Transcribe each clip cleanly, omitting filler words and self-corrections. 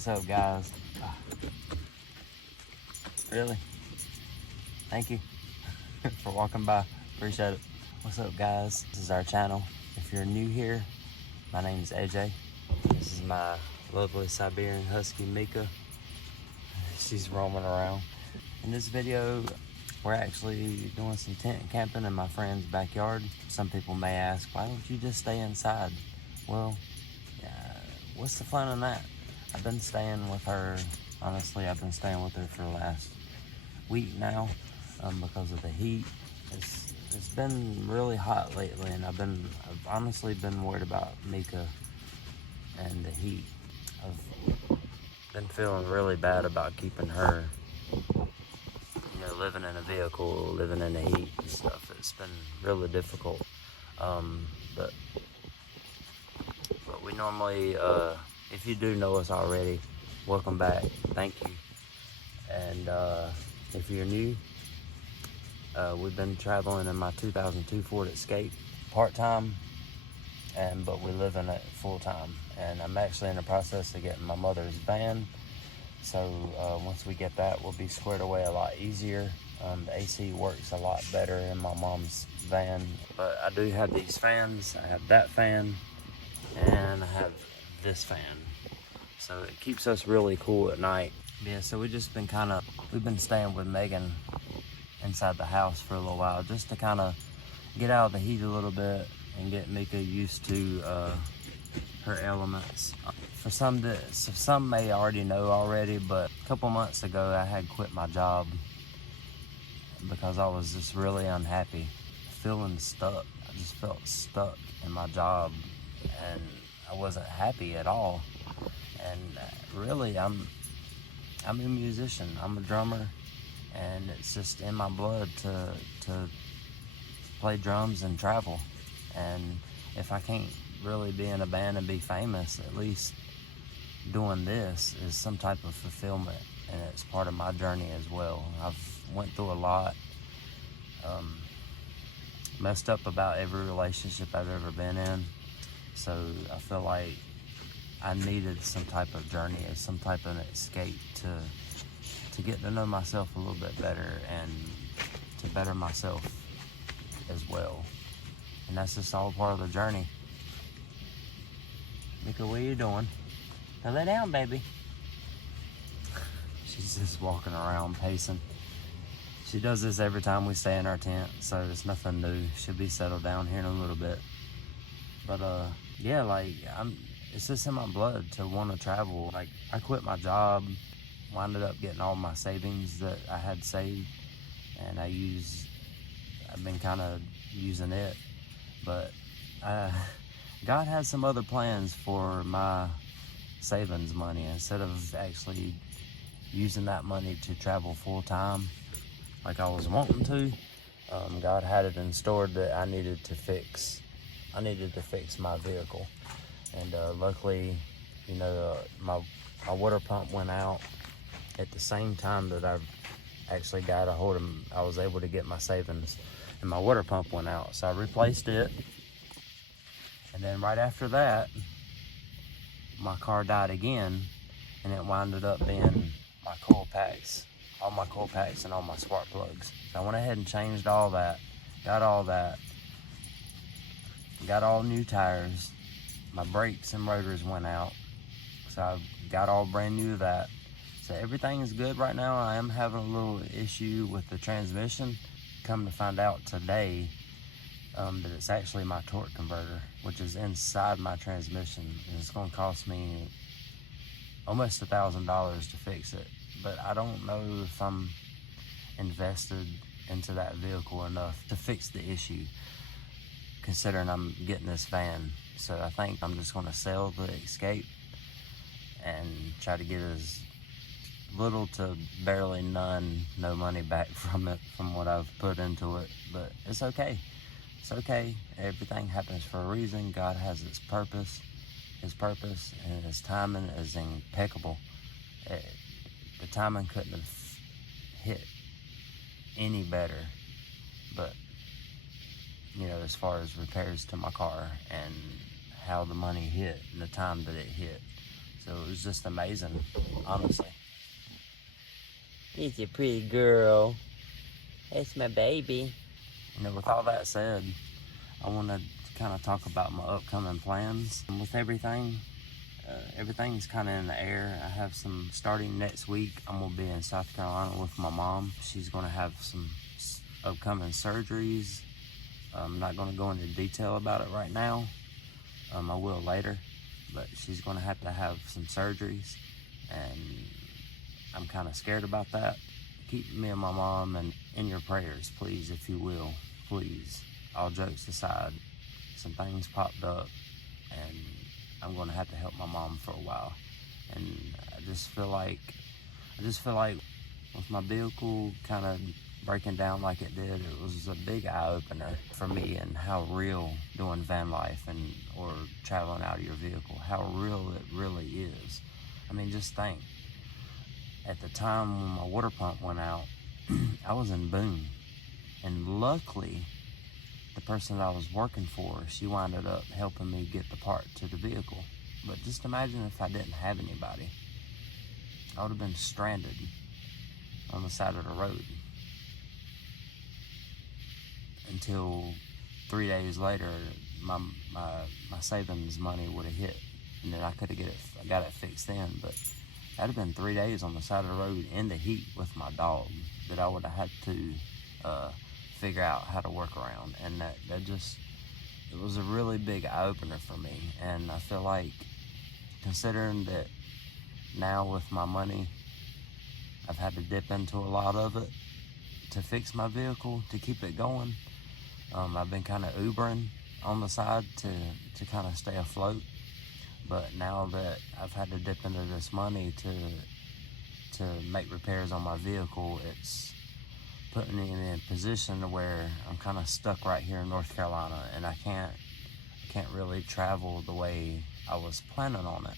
What's up, guys? Really? Thank you for walking by. Appreciate it. What's up, guys? This is our channel. If you're new here, my name is AJ. This is my lovely Siberian Husky, Mika. She's roaming around. In this video, we're actually doing some tent camping in my friend's backyard. Some people may ask, why don't you just stay inside? Well, what's the fun in that? I've been staying with her, honestly, I've been staying with her for the last week now because of the heat. It's been really hot lately, and I've honestly been worried about Mika and the heat. I've been feeling really bad about keeping her, living in a vehicle, living in the heat and stuff. It's been really difficult. But we normally, if you do know us already, welcome back. Thank you. And if you're new, we've been traveling in my 2002 Ford Escape part-time, but we live in it full-time. And I'm actually in the process of getting my mother's van. So once we get that, we'll be squared away a lot easier. The AC works a lot better in my mom's van. But I do have these fans. I have that fan, and I have this fan. So it keeps us really cool at night. Yeah, so we've been staying with Megan inside the house for a little while, just to kind of get out of the heat a little bit and get Mika used to her elements. For some may already know already, but a couple months ago I had quit my job because I was just really unhappy, feeling stuck. I just felt stuck in my job, and I wasn't happy at all. And really, I'm a musician. I'm a drummer, and it's just in my blood to play drums and travel. And if I can't really be in a band and be famous, at least doing this is some type of fulfillment, and it's part of my journey as well. I've went through a lot, messed up about every relationship I've ever been in, so I feel like I needed some type of journey, some type of escape to get to know myself a little bit better and to better myself as well. And that's just all part of the journey. Mika, what are you doing? Now lay down, baby. She's just walking around, pacing. She does this every time we stay in our tent, so it's nothing new. She'll be settled down here in a little bit. But yeah, it's just in my blood to want to travel. Like, I quit my job, winded up getting all my savings that I had saved, and I've been kind of using it. But God has some other plans for my savings money. Instead of actually using that money to travel full-time like I was wanting to, God had it in store that I needed to fix my vehicle. And luckily, my water pump went out at the same time that I actually got a hold of, I was able to get my savings, and my water pump went out. So I replaced it. And then right after that, my car died again, and it winded up being my coil packs, all my coil packs and all my spark plugs. So I went ahead and changed all that, got all new tires. My brakes and rotors went out, so I got all brand new of that. So everything is good right now. I am having a little issue with the transmission. Come to find out today that it's actually my torque converter, which is inside my transmission, and it's going to cost me almost $1,000 to fix it. But I don't know if I'm invested into that vehicle enough to fix the issue, considering I'm getting this van. So I think I'm just going to sell the Escape and try to get as little to barely no money back from it, from what I've put into it. But it's okay. It's okay. Everything happens for a reason. God has his purpose, and his timing is impeccable. The timing couldn't have hit any better. But as far as repairs to my car and how the money hit and the time that it hit. So So it was just amazing, honestly. He's a pretty girl. That's my baby. You know, with all that said, I want to kind of talk about my upcoming plans. And with everything, everything's kind of in the air. I have some starting next week. I'm going to be in South Carolina with my mom. She's going to have some upcoming surgeries. I'm not going to go into detail about it right now. I will later, but she's going to have some surgeries, and I'm kind of scared about that. Keep me and my mom in your prayers, please, if you will, please. All jokes aside, some things popped up, and I'm going to have to help my mom for a while. And I just feel like with my vehicle kind of breaking down like it did, it was a big eye-opener for me, and how real doing van life or traveling out of your vehicle, how real it really is. I mean, just think, at the time when my water pump went out, I was in Boone, and luckily the person that I was working for, she wound up helping me get the part to the vehicle. But just imagine if I didn't have anybody. I would have been stranded on the side of the road until 3 days later my savings money would have hit, and then I could have got it fixed then. But that'd have been 3 days on the side of the road in the heat with my dog that I would have had to figure out how to work around. And it was a really big eye-opener for me. And I feel like, considering that now with my money, I've had to dip into a lot of it to fix my vehicle, to keep it going. I've been kind of Ubering on the side to kind of stay afloat. But now that I've had to dip into this money to make repairs on my vehicle, it's putting me in a position where I'm kind of stuck right here in North Carolina, and I can't really travel the way I was planning on it.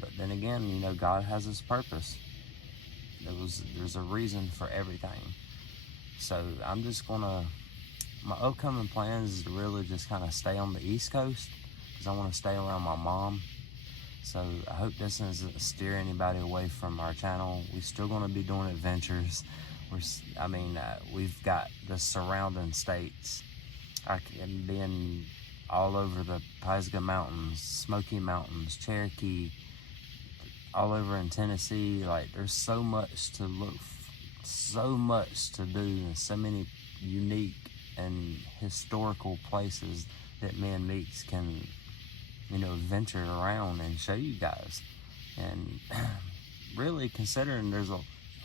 But then again, you know, God has His purpose. There's a reason for everything. So I'm just my upcoming plans is to really just kind of stay on the East Coast, because I want to stay around my mom. So I hope this doesn't steer anybody away from our channel. We're still going to be doing adventures. We've got the surrounding states. I can be all over the Pisgah Mountains, Smoky Mountains, Cherokee, all over in Tennessee. Like, there's so much to so much to do, and so many unique and historical places that me and Meeks can, you know, venture around and show you guys. And really, considering there's a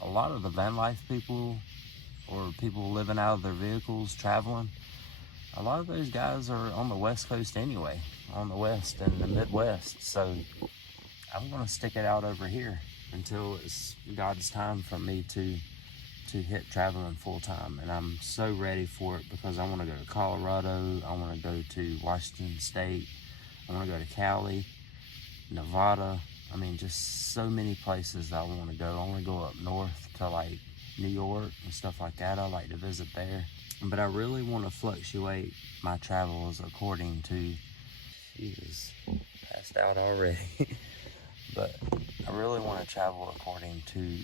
lot of the van life people, or people living out of their vehicles, traveling, a lot of those guys are on the West Coast anyway, on the West and the Midwest. So I'm going to stick it out over here until it's God's time for me to hit traveling full time. And I'm so ready for it, because I want to go to Colorado, I want to go to Washington State, I want to go to Cali, Nevada. I mean, just so many places I want to go. I want to go up north to like New York and stuff like that. I like to visit there. But I really want to fluctuate my travels according to, she is passed out already. But I really want to travel according to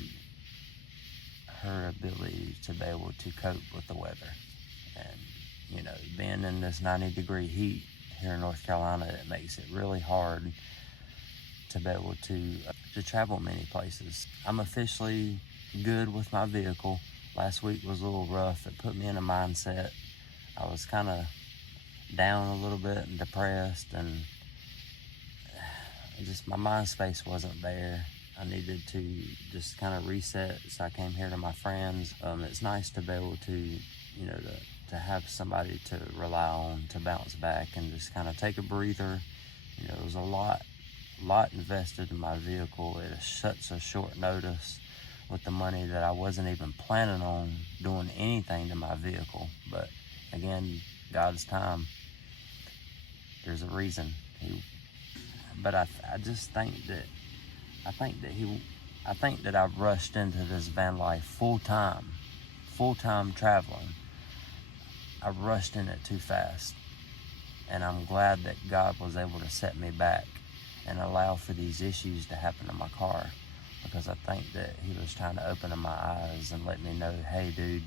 her ability to be able to cope with the weather. And, you know, being in this 90-degree heat here in North Carolina, it makes it really hard to be able to travel many places. I'm officially good with my vehicle. Last week was a little rough. It put me in a mindset. I was kind of down a little bit and depressed, and just my mind space wasn't there. I needed to just kind of reset, so I came here to my friends. It's nice to be able to, you know, to have somebody to rely on to bounce back and just kind of take a breather. You know, there was a lot invested in my vehicle at such a short notice, with the money that I wasn't even planning on doing anything to my vehicle. But again, God's time, there's a reason. But I just think that I've rushed into this van life full time traveling. I rushed in it too fast, and I'm glad that God was able to set me back and allow for these issues to happen to my car, because I think that he was trying to open my eyes and let me know, hey dude,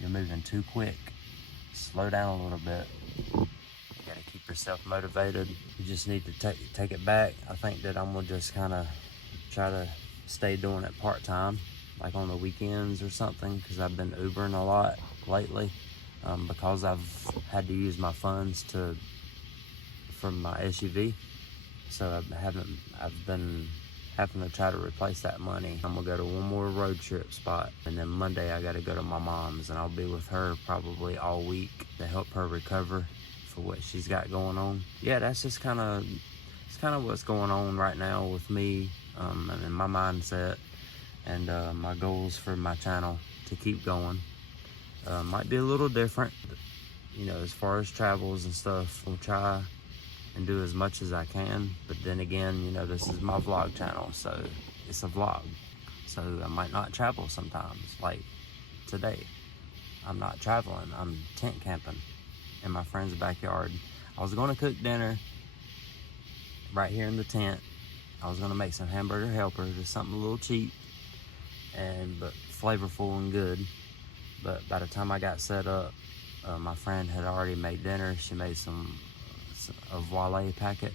you're moving too quick. Slow down a little bit. You gotta keep yourself motivated. You just need to take it back. I think that I'm gonna just kind of try to stay doing it part-time, like on the weekends or something, because I've been Ubering a lot lately, because I've had to use my funds from my SUV. So I've been having to try to replace that money. I'm gonna go to one more road trip spot, and then Monday I gotta go to my mom's, and I'll be with her probably all week to help her recover for what she's got going on. Yeah, that's just kind of what's going on right now with me, and my mindset, and my goals for my channel to keep going. Might be a little different, you know, as far as travels and stuff. I'll try and do as much as I can, but then again, you know, this is my vlog channel, so it's a vlog, so I might not travel sometimes. Like today, I'm not traveling, I'm tent camping in my friend's backyard. I was gonna cook dinner right here in the tent. I was gonna make some hamburger helper, just something a little cheap but flavorful and good. But by the time I got set up, my friend had already made dinner. She made a Voile packet,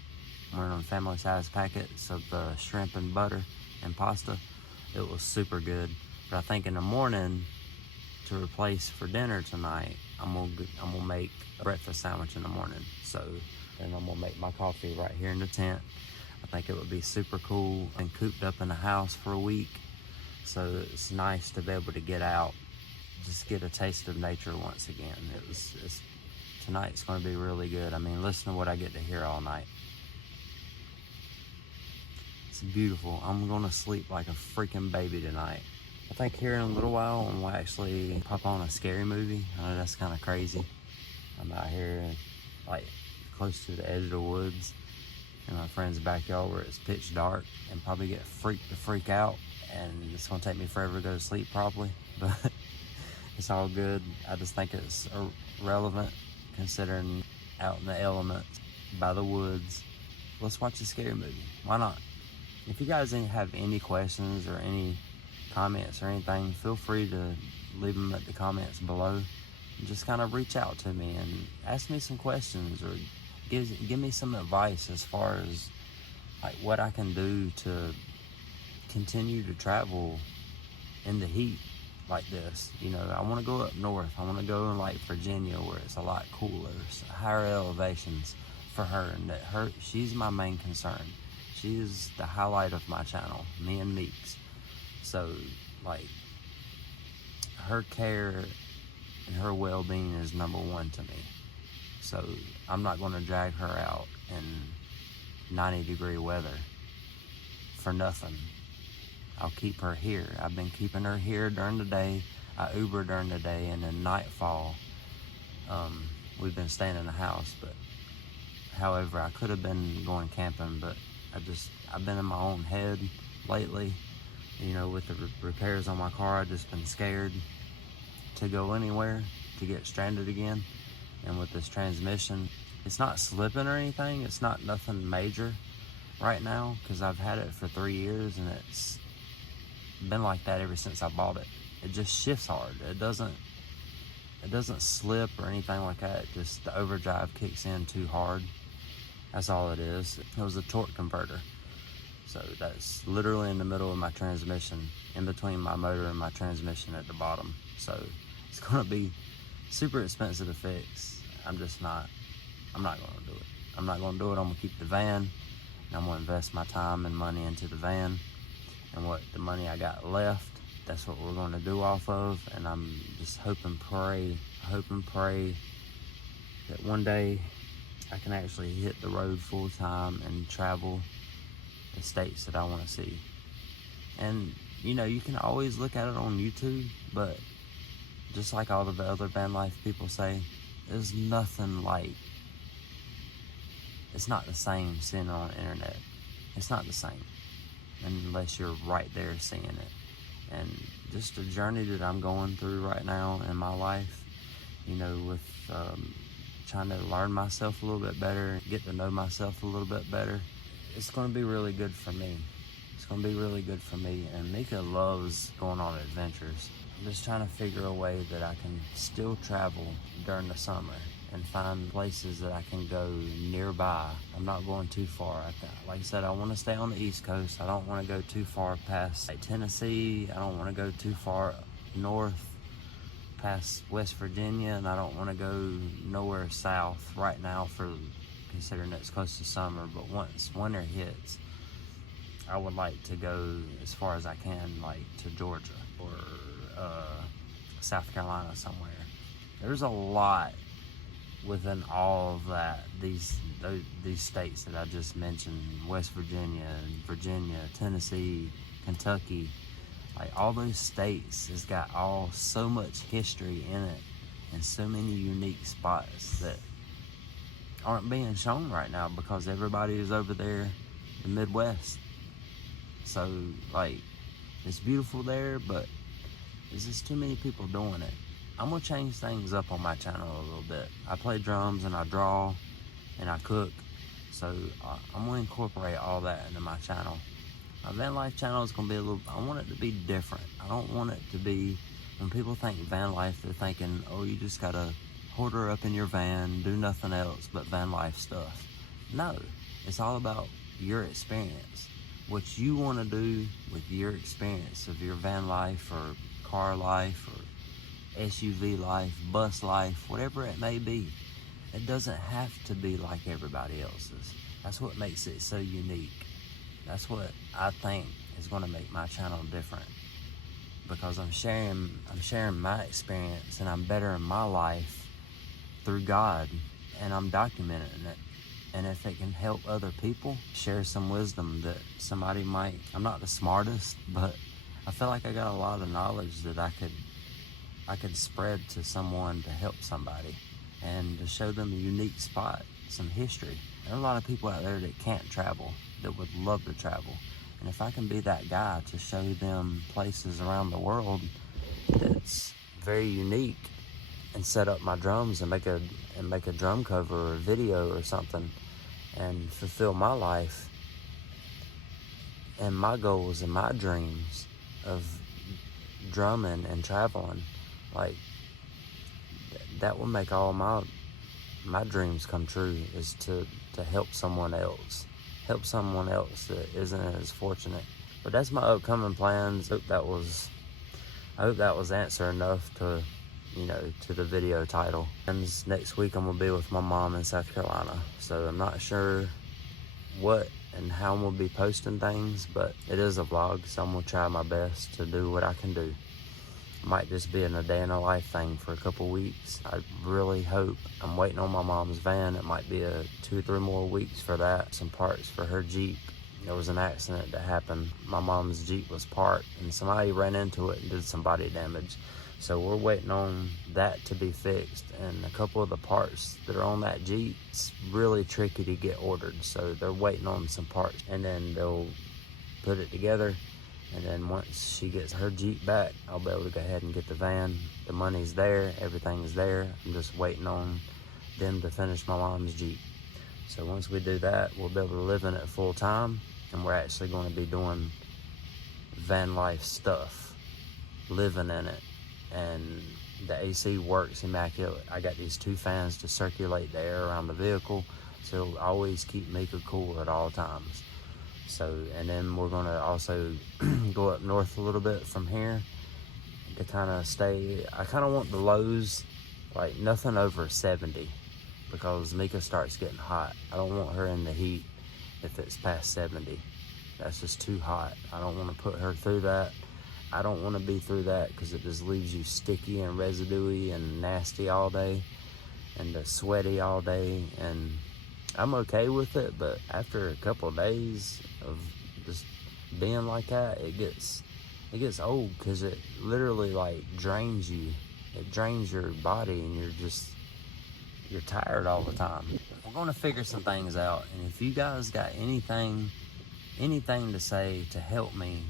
one of them family size packets of shrimp and butter and pasta. It was super good. But I think in the morning, to replace for dinner tonight, I'm gonna make a breakfast sandwich in the morning. So then I'm gonna make my coffee right here in the tent. I think it would be super cool. And cooped up in the house for a week, so it's nice to be able to get out, just get a taste of nature once again. Tonight's going to be really good. I mean, listen to what I get to hear all night. It's beautiful. I'm going to sleep like a freaking baby tonight. I think here in a little while, I'm going to actually pop on a scary movie. I know that's kind of crazy. I'm out here, like, close to the edge of the woods in my friend's backyard where it's pitch dark, and probably get freaked the freak out, and it's going to take me forever to go to sleep probably, but it's all good. I just think it's relevant, considering out in the elements, by the woods. Let's watch a scary movie. Why not? If you guys have any questions or any comments or anything, feel free to leave them at the comments below. Just kind of reach out to me and ask me some questions, or give me some advice as far as like what I can do to continue to travel in the heat like this. You know, I want to go up north. I want to go in like Virginia, where it's a lot cooler, higher elevations for her, and she's my main concern. She is the highlight of my channel, me and Meeks. So like, her care and her well-being is number one to me. So I'm not going to drag her out in 90-degree weather for nothing. I'll keep her here. I've been keeping her here during the day. I Uber during the day, and then nightfall, we've been staying in the house. But however, I could have been going camping, but I've been in my own head lately. You know, with the repairs on my car, I've just been scared to go anywhere, to get stranded again. And with this transmission, it's not slipping or anything. It's not nothing major right now, because I've had it for 3 years, and it's been like that ever since I bought it. It just shifts hard. It doesn't slip or anything like that. Just the overdrive kicks in too hard. That's all it is. It was a torque converter. So that's literally in the middle of my transmission, in between my motor and my transmission at the bottom. So it's gonna be super expensive to fix. I'm not gonna do it. I'm not gonna do it. I'm gonna keep the van, and I'm gonna invest my time and money into the van. And what the money I got left, that's what we're going to do off of. And I'm just hope and pray that one day I can actually hit the road full time and travel the states that I want to see. And you know, you can always look at it on YouTube, but just like all of the other van life people say, there's nothing like, it's not the same seeing it on the internet. It's not the same unless you're right there seeing it. And just the journey that I'm going through right now in my life, you know, with trying to learn myself a little bit better, get to know myself a little bit better, it's going to be really good for me. It's going to be really good for me. And Mika loves going on adventures. I'm just trying to figure a way that I can still travel during the summer and find places that I can go nearby. I'm not going too far. Like I said, I want to stay on the East Coast. I don't want to go too far past like Tennessee. I don't want to go too far north past West Virginia, and I don't want to go nowhere south right now for considering it's close to summer. But once winter hits, I would like to go as far as I can, like to Georgia or South Carolina somewhere. There's a lot within all of that, these states that I just mentioned, West Virginia, Tennessee, Kentucky, like all those states has got so much history in it and so many unique spots that aren't being shown right now because everybody is over there in the Midwest. So like, it's beautiful there, but there's just too many people doing it. I'm gonna change things up on my channel a little bit. I play drums and I draw and I cook, so I'm gonna incorporate all that into my channel. My van life channel is gonna be I want it to be different. I don't want it to be, when people think van life, they're thinking, oh, you just gotta hold her up in your van, do nothing else but van life stuff. No, it's all about your experience. What you wanna do with your experience of your van life or car life or SUV life, bus life, whatever it may be. It doesn't have to be like everybody else's. That's what makes it so unique. That's what I think is going to make my channel different, because I'm sharing my experience and I'm bettering my life through God, and I'm documenting it. And if it can help other people, share some wisdom that somebody might, I'm not the smartest, but I feel like I got a lot of knowledge that I could spread to someone to help somebody and to show them a unique spot, some history. There are a lot of people out there that can't travel, that would love to travel. And if I can be that guy to show them places around the world that's very unique, and set up my drums and make a drum cover or a video or something and fulfill my life and my goals and my dreams of drumming and traveling, like that will make all my dreams come true, is to help someone else that isn't as fortunate. But that's my upcoming plans. I hope that was answer enough to, to the video title. And next week I'm gonna be with my mom in South Carolina, so I'm not sure what and how I'm gonna be posting things, but it is a vlog, so I'm gonna try my best to do what I can do. It might just be a day in a life thing for a couple weeks. I really hope. I'm waiting on my mom's van. It might be 2 or 3 more weeks for that. Some parts for her Jeep. There was an accident that happened. My mom's Jeep was parked and somebody ran into it and did some body damage. So we're waiting on that to be fixed, and a couple of the parts that are on that Jeep, it's really tricky to get ordered. So they're waiting on some parts, and then they'll put it together. And then once she gets her Jeep back, I'll be able to go ahead and get the van. The money's there, everything's there. I'm just waiting on them to finish my mom's Jeep. So once we do that, we'll be able to live in it full time, and we're actually going to be doing van life stuff, living in it. And the AC works immaculate. I got these 2 fans to circulate the air around the vehicle, so it'll always keep Mika cool at all times. So, and then we're gonna also go up north a little bit from here to kind of stay. I kind of want the lows, like nothing over 70, because Mika starts getting hot. I don't want her in the heat if it's past 70. That's just too hot. I don't want to put her through that. I don't want to be through that, because it just leaves you sticky and residuey and nasty all day and sweaty all day. And I'm okay with it, but after a couple of days of just being like that, it gets old, because it literally like drains you. It drains your body, and you're tired all the time. We're going to figure some things out, and if you guys got anything to say to help me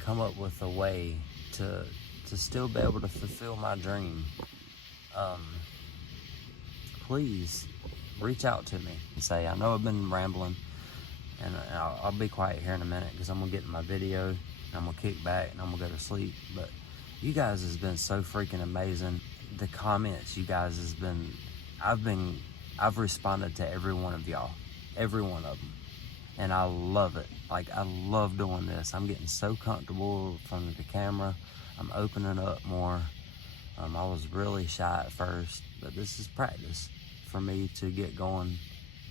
come up with a way to still be able to fulfill my dream, please reach out to me and say, I know I've been rambling, and I'll be quiet here in a minute because I'm gonna get in my video and I'm gonna kick back and I'm gonna go to sleep. But you guys has been so freaking amazing. The comments you guys has been, I've responded to every one of y'all, every one of them, and I love it. Like, I love doing this. I'm getting so comfortable in front of the camera. I'm opening up more. I was really shy at first, but this is practice for me to get going,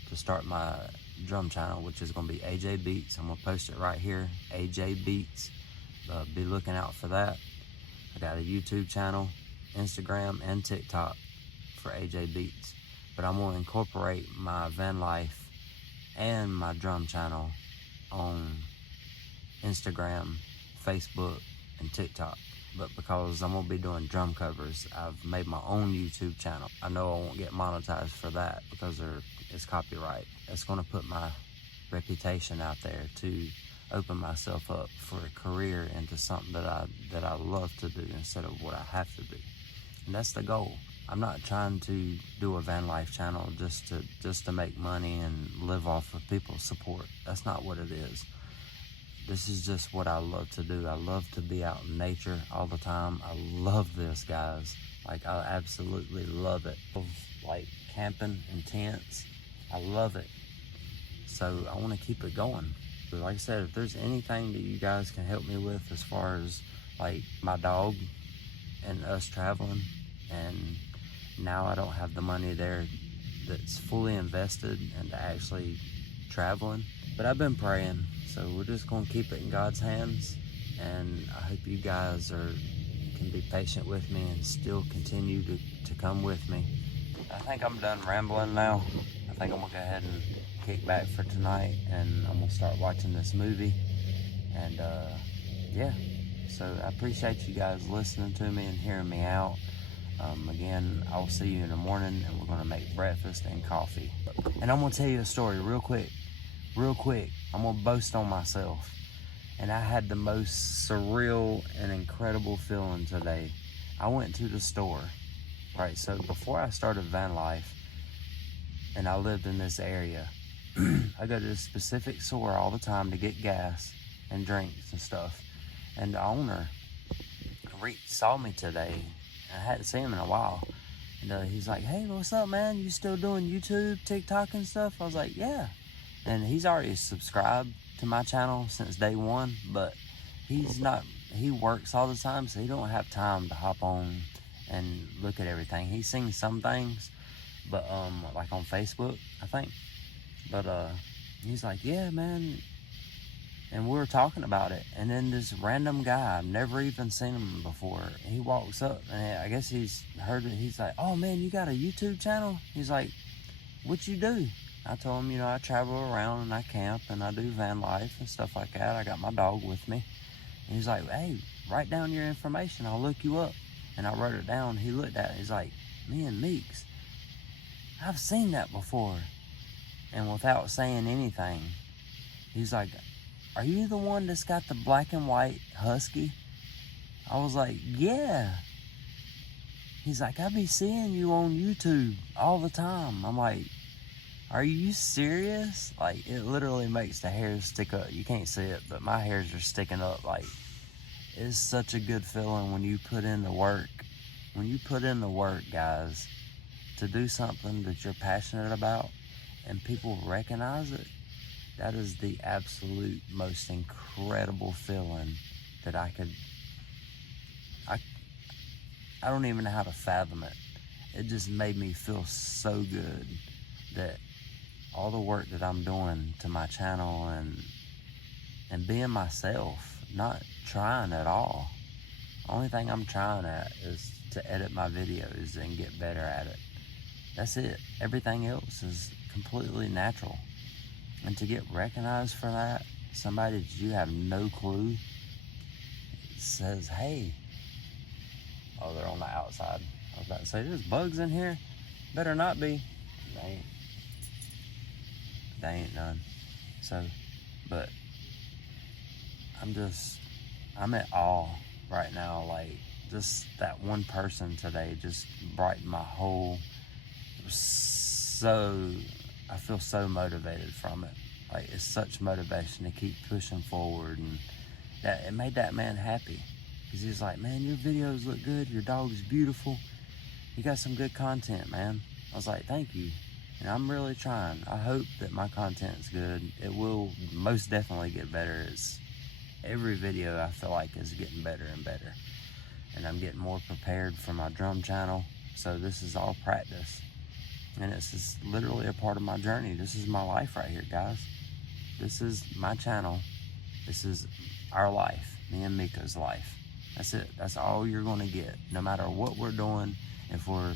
to start my drum channel, which is going to be AJ Beats. I'm going to post it right here, AJ Beats. Be looking out for that. I got a YouTube channel, Instagram, and TikTok for AJ Beats. But I'm going to incorporate my van life and my drum channel on Instagram, Facebook, and TikTok. But because I'm going to be doing drum covers, I've made my own YouTube channel. I know I won't get monetized for that because it's copyright. It's going to put my reputation out there to open myself up for a career into something that I love to do instead of what I have to do. And that's the goal. I'm not trying to do a van life channel just to make money and live off of people's support. That's not what it is. This is just what I love to do. I love to be out in nature all the time. I love this, guys. Like, I absolutely love it. Like, camping in tents, I love it. So I want to keep it going. But like I said, if there's anything that you guys can help me with as far as like my dog and us traveling, and now I don't have the money there that's fully invested into actually traveling. But I've been praying, so we're just going to keep it in God's hands. And I hope you guys can be patient with me and still continue to come with me. I think I'm done rambling now. I think I'm going to go ahead and kick back for tonight, and I'm going to start watching this movie. And yeah, so I appreciate you guys listening to me and hearing me out. Again, I'll see you in the morning, and we're going to make breakfast and coffee. And I'm going to tell you a story real quick. I'm going to boast on myself. And I had the most surreal and incredible feeling today. I went to the store, right? So before I started van life, and I lived in this area, I go to this specific store all the time to get gas and drinks and stuff. And the owner saw me today. I hadn't seen him in a while. And he's like, "Hey, what's up, man? You still doing YouTube, TikTok and stuff?" I was like, "Yeah." And he's already subscribed to my channel since day one, but he works all the time, so he don't have time to hop on and look at everything. He's seen some things, but like on Facebook, I think. But he's like, "Yeah, man." And we were talking about it, and then this random guy, I've never even seen him before, he walks up, and I guess he's heard it. He's like, "Oh man, you got a YouTube channel?" He's like, "What you do?" I told him, I travel around and I camp and I do van life and stuff like that. I got my dog with me. And he's like, "Hey, write down your information, I'll look you up." And I wrote it down. He looked at it. He's like, "Man, Meeks, I've seen that before." And without saying anything, he's like, "Are you the one that's got the black and white husky?" I was like, "Yeah." He's like, "I be seeing you on YouTube all the time." I'm like, "Are you serious?" Like, it literally makes the hairs stick up. You can't see it, but my hairs are sticking up. Like, it's such a good feeling when you put in the work. When you put in the work, guys, to do something that you're passionate about and people recognize it, that is the absolute most incredible feeling that I don't even know how to fathom it. It just made me feel so good that all the work that I'm doing to my channel and being myself, not trying at all. Only thing I'm trying at is to edit my videos and get better at it. That's it. Everything else is completely natural. And to get recognized for that, somebody that you have no clue says, "Hey." Oh, they're on the outside. I was about to say, "There's bugs in here." Better not be. They ain't none. So, but I'm at awe right now. Like, just that one person today just brightened my whole, I feel so motivated from it. Like, it's such motivation to keep pushing forward, and that it made that man happy, because he's like, man, your videos look good, your dog's beautiful, you got some good content, man. I was like, thank you. And I'm really trying. I hope that my content's good. It will most definitely get better. It's every video I feel like is getting better and better, and I'm getting more prepared for my drum channel. So this is all practice, and it's just literally a part of my journey. This is my life right here, guys. This is my channel. This is our life, me and Mika's life. That's it. That's all you're going to get, no matter what we're doing. If we're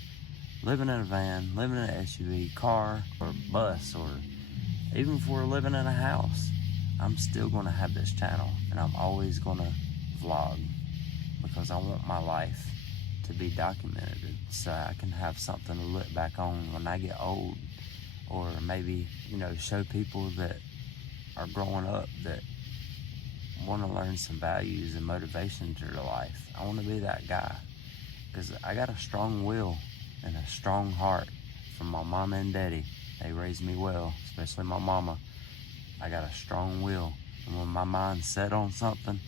living in a van, living in an SUV, car, or bus, or even if we're living in a house, I'm still going to have this channel, and I'm always going to vlog, because I want my life to be documented, so I can have something to look back on when I get old, or maybe, you know, show people that are growing up that want to learn some values and motivation to their life. I want to be that guy, because I got a strong will and a strong heart from my mama and daddy. They raised me well, especially my mama. I got a strong will, and when my mind's set on something,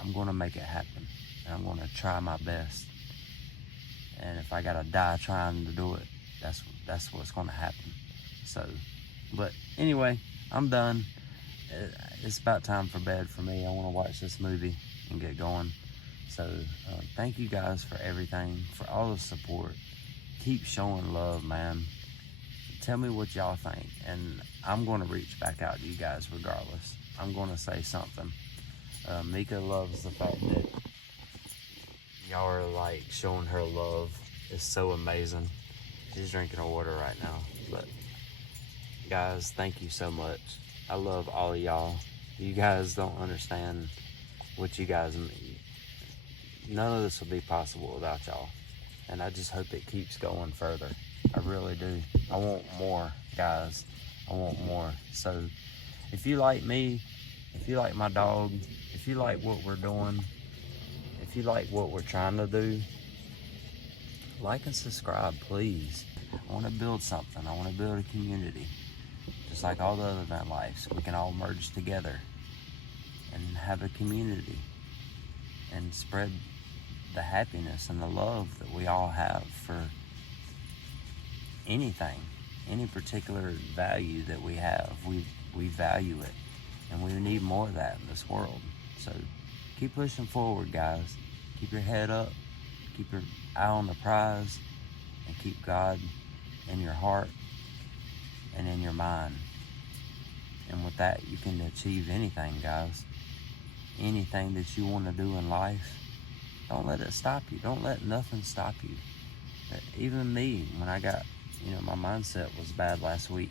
I'm going to make it happen, and I'm going to try my best. And if I gotta die trying to do it, that's what's going to happen. So, but anyway, I'm done. It's about time for bed for me. I want to watch this movie and get going. So thank you guys for everything, for all the support. Keep showing love, man. Tell me what y'all think, and I'm going to reach back out to you guys regardless. I'm going to say something. Mika loves the fact that y'all are like showing her love. It's so amazing. She's drinking her water right now. But guys, thank you so much. I love all of y'all. You guys don't understand what you guys mean. None of this would be possible without y'all. And I just hope it keeps going further. I really do. I want more, guys. I want more. So if you like me, if you like my dog, if you like what we're doing, if you like what we're trying to do, like and subscribe, please. I want to build something. I want to build a community. Just like all the other van lives, we can all merge together and have a community and spread the happiness and the love that we all have for anything, any particular value that we have. We value it, and we need more of that in this world. So keep pushing forward, guys. Keep your head up, keep your eye on the prize, and keep God in your heart and in your mind. And with that, you can achieve anything, guys. Anything that you want to do in life, don't let it stop you. Don't let nothing stop you. Even me, when I got, my mindset was bad last week,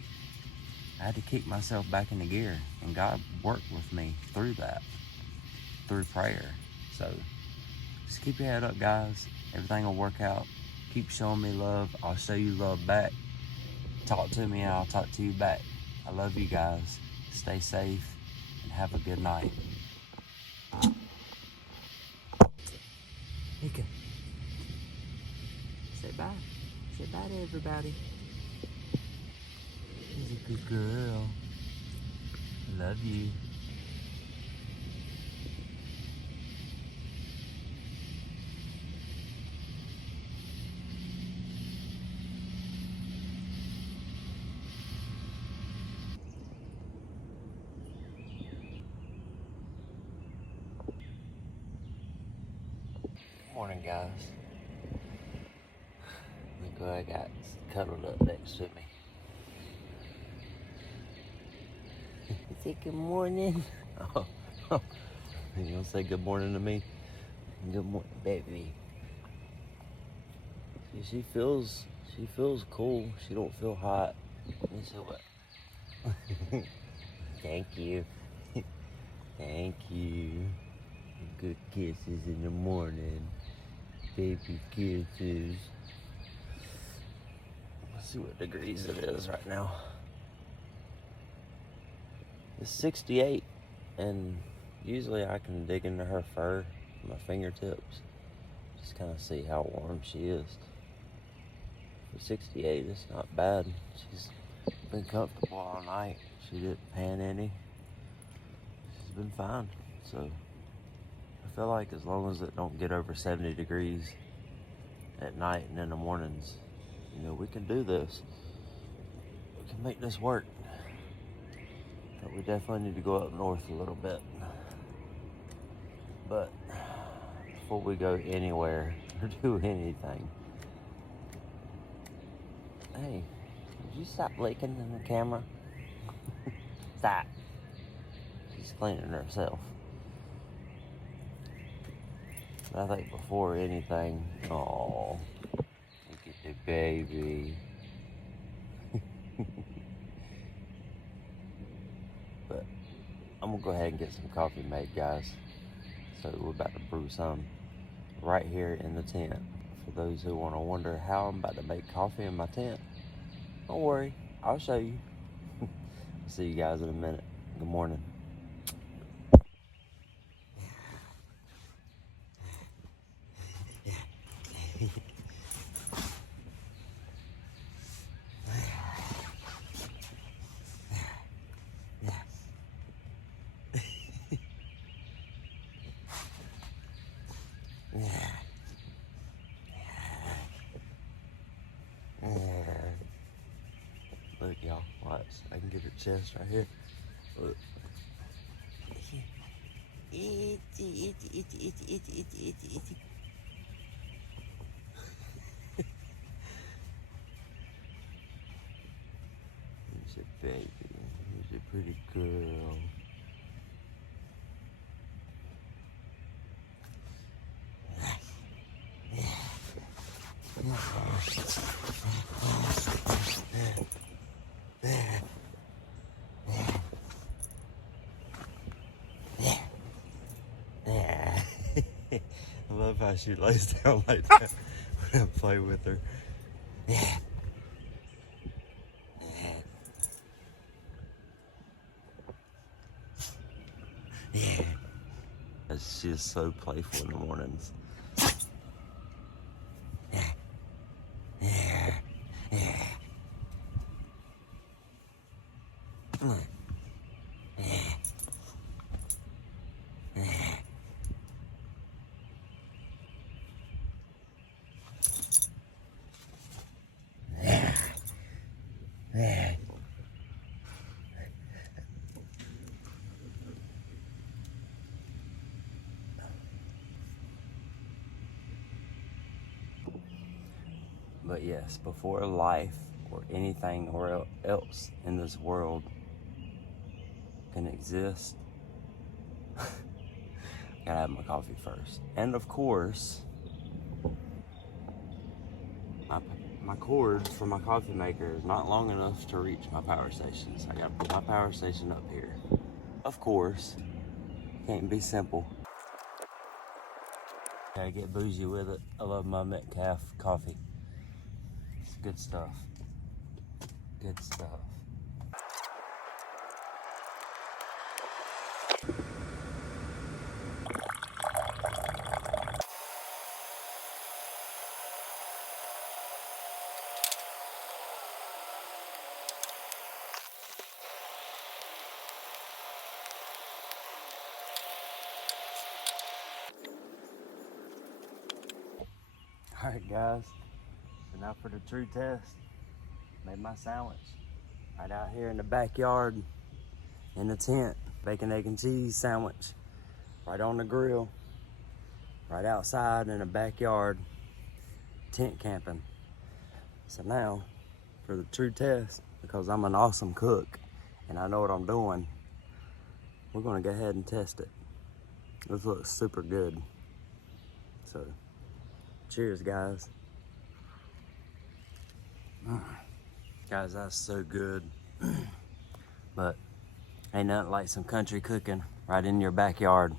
I had to kick myself back into gear, and God worked with me through that, through prayer. So just keep your head up, guys. Everything will work out. Keep showing me love. I'll show you love back. Talk to me and I'll talk to you back. I love you guys. Stay safe and have a good night. Mika, say bye. Say bye to everybody. She's a good girl. I love you. Morning, guys. Look who I got cuddled up next to me. Say good morning. Oh, you gonna say good morning to me? Good morning, baby. She feels cool. She don't feel hot. Let me see what. Thank you. Thank you. Good kisses in the morning. Baby kisses. Let's see what degrees it is right now. It's 68, and usually I can dig into her fur with my fingertips. Just kind of see how warm she is. For 68, it's not bad. She's been comfortable all night. She didn't pan any. She's been fine. So I feel like as long as it don't get over 70 degrees at night and in the mornings, you know, we can do this. We can make this work. But we definitely need to go up north a little bit. But before we go anywhere or do anything, hey, would you stop licking in the camera? Stop. She's cleaning herself. But I think before anything, oh, look at the baby. But I'm gonna go ahead and get some coffee made, guys. So we're about to brew some right here in the tent. For those who want to wonder how I'm about to make coffee in my tent, don't worry, I'll show you. See you guys in a minute. Good morning. Look, y'all, watch. I can get her chest right here. Look. Itchy, itchy, itchy, itchy, itchy, itchy, itchy. Here's a baby. Here's a pretty girl. I love how she lays down like that when I play with her. She is so playful in the mornings. But yes, before life or anything or else in this world can exist, gotta have my coffee first. And of course, my cord for my coffee maker is not long enough to reach my power station. So I gotta put my power station up here. Of course, can't be simple. Gotta get bougie with it. I love my Metcalf coffee. It's good stuff. Good stuff. Alright guys, so now for the true test. Made my sandwich right out here in the backyard in the tent. Bacon, egg, and cheese sandwich right on the grill, right outside in the backyard, tent camping. So now for the true test, because I'm an awesome cook and I know what I'm doing, we're gonna go ahead and test it. This looks super good. So cheers, guys. Guys, that's so good. But ain't nothing like some country cooking right in your backyard.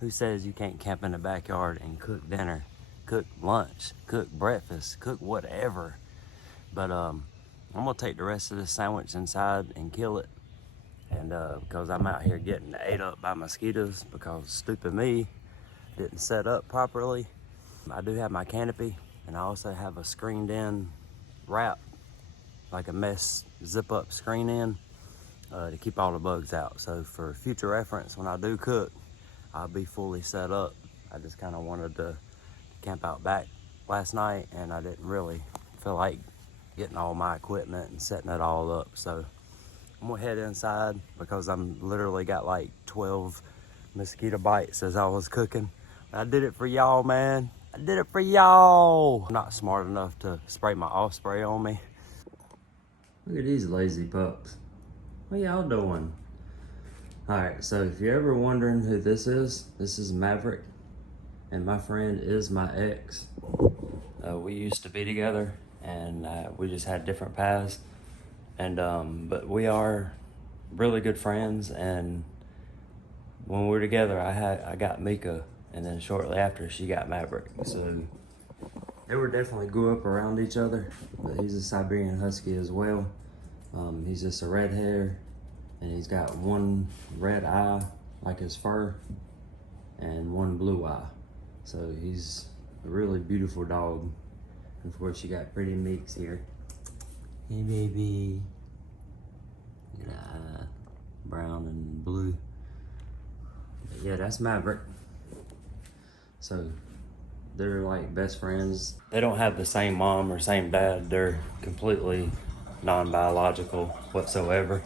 Who says you can't camp in the backyard and cook dinner, cook lunch, cook breakfast, cook whatever? But I'm gonna take the rest of this sandwich inside and kill it. And because I'm out here getting ate up by mosquitoes because stupid me didn't set up properly. I do have my canopy, and I also have a screened in wrap, like a mesh zip up screen in. to keep all the bugs out. So for future reference, when I do cook, I'll be fully set up. I just kind of wanted to camp out back last night, and I didn't really feel like getting all my equipment and setting it all up. So I'm gonna head inside because I'm literally got like 12 mosquito bites as I was cooking. I did it for y'all, man. I did it for y'all. I'm not smart enough to spray my Osprey on me. Look at these lazy pups. What y'all doing? All right, so if you're ever wondering who this is Maverick, and my friend is my ex. We used to be together, and we just had different paths. And but we are really good friends. And when we were together, I got Mika, and then shortly after she got Maverick. So they were definitely grew up around each other. But he's a Siberian Husky as well. He's just a red hair, and he's got one red eye like his fur, and one blue eye. So he's a really beautiful dog. And of course, you got pretty Meeks here. Hey, baby. Look at that eye, brown and blue. But yeah, that's Maverick. So they're like best friends. They don't have the same mom or same dad. They're completely non-biological whatsoever.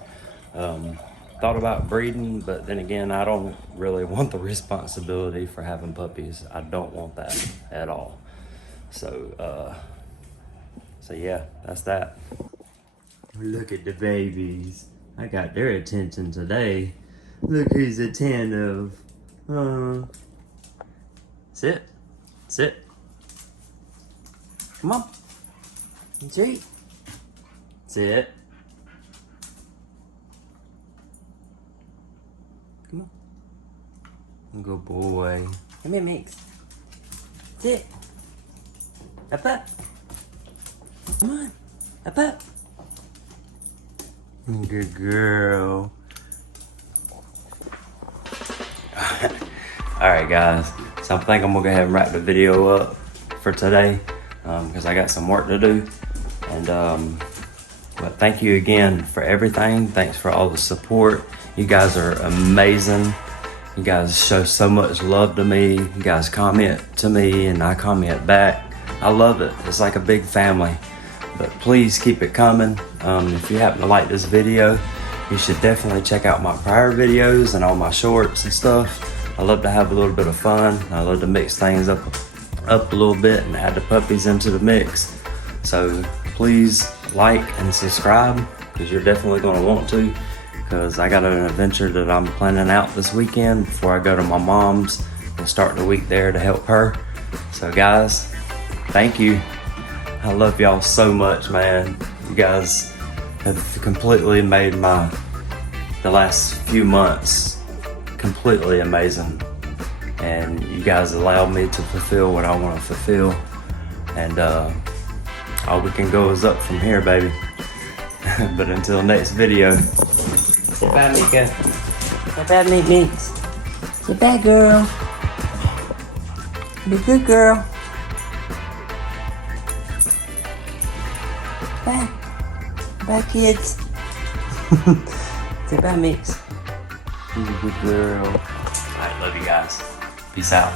Thought about breeding, but then again, I don't really want the responsibility for having puppies. I don't want that at all. So yeah, that's that. Look at the babies. I got their attention today. Look who's attentive. Sit. Sit. Come on. Sit. Sit. Come on. Good boy. Come here, Mix. Sit. Up, up. Come on. Up, up. Good girl. Alright, guys. So I think I'm gonna go ahead and wrap the video up for today because I got some work to do. And but thank you again for everything. Thanks for all the support. You guys are amazing. You guys show so much love to me. You guys comment to me and I comment back. I love it. It's like a big family. But please keep it coming. If you happen to like this video, you should definitely check out my prior videos and all my shorts and stuff. I love to have a little bit of fun. I love to mix things up a little bit and add the puppies into the mix. So please like and subscribe because you're definitely going to want to, because I got an adventure that I'm planning out this weekend before I go to my mom's and start the week there to help her. So guys, thank you. I love y'all so much, man. You guys have completely made the last few months completely amazing. And you guys allowed me to fulfill what I want to fulfill. And all we can go is up from here, baby. But until next video. Say bye, Mika. Say bye, Meeks. Say bye, girl. Be a good girl. Bye. Bye, kids. Say bye, Mix. She's a good girl. Alright, love you guys. Peace out.